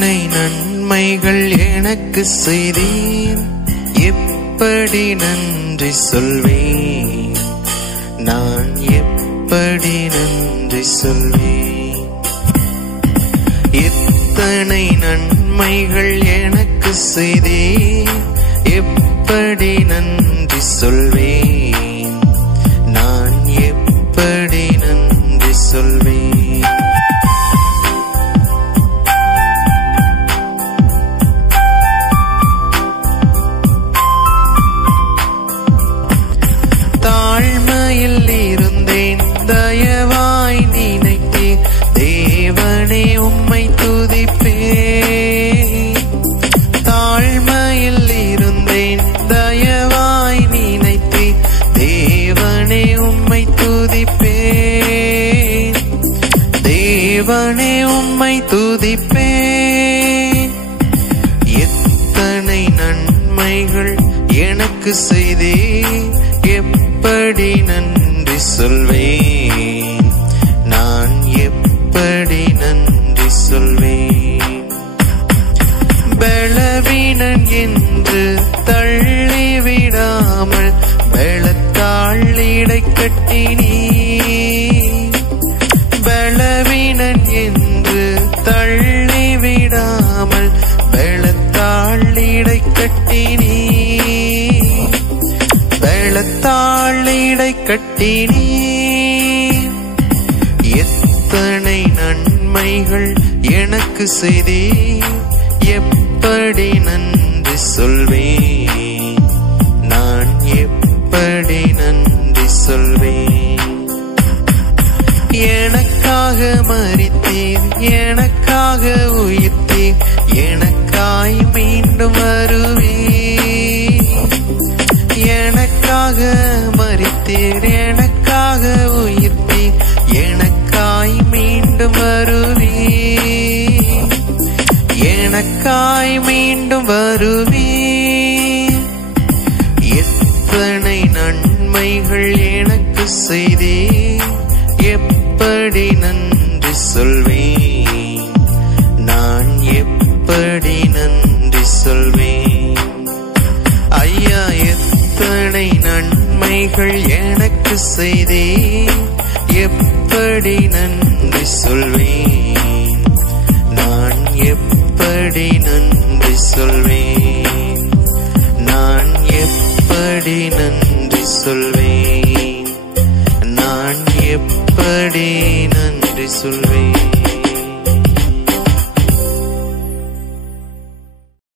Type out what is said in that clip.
எத்தனை நன்மைகள் எனக்கு செய்தீர், எப்படி நன்றி சொல்வேன், நான் எப்படி நன்றி சொல்வேன். எத்தனை நன்மைகள் எனக்கு செய்தீர், எப்படி நன்றி சொல்வேன், நான் எப்படி நன்றி சொல்வேன். தாழ்மையில் இருந்தேன், தயவாய் நினைத்தேன், தேவனே உம்மை துதிப்பேன். தாழ்மையில் இருந்தேன், தயவாய் நினைத்தேன், தேவனே உம்மை துதிப்பேன், தேவனே உம்மை துதிப்பேன். எத்தனை நன்மைகள் எனக்கு செய்தீர், எப்படி நன்றி சொல்வேன், நான் எப்படி நன்றி சொல்வேன். பலவீனன் என்று தள்ளிவிடாமல் பலத்தால் இடைக்கட்டினீர். பலவீனன் என்று தள்ளிவிடாமல் பலத்தால் இடைக்கட்டினீர், பலத்தால் இடைக்கட்டினீர். எத்தனை நன்மைகள் எனக்கு செய்தீர், எப்படி நன்றி சொல்வேன், நான் எப்படி நன்றி சொல்வேன். எனக்காக மரித்தீர், எனக்காக உயிர்த்தீர், எனக்காய் மீண்டும் வருவீர். எனக்காக மரித்தீர், எனக்காக உயிர்த்தீர், எனக்காய் மீண்டும் வருவீர், எனக்காய் மீண்டும் வருவீர். எத்தனை நன்மைகள் எனக்கு செய்தீர், எப்படி நன்றி சொல்வேன், நான் எப்படி நன்றி சொல்வேன். ஐயா, எத்தனை நன்மைகள் எனக்கு செய்தீர், எப்படி நன்றி சொல்வேன், நான் எப்படி நன்றி சொல்வேன், நான் எப்படி நன்றி சொல்வேன், நான் எப்படி நன்றி சொல்வேன்.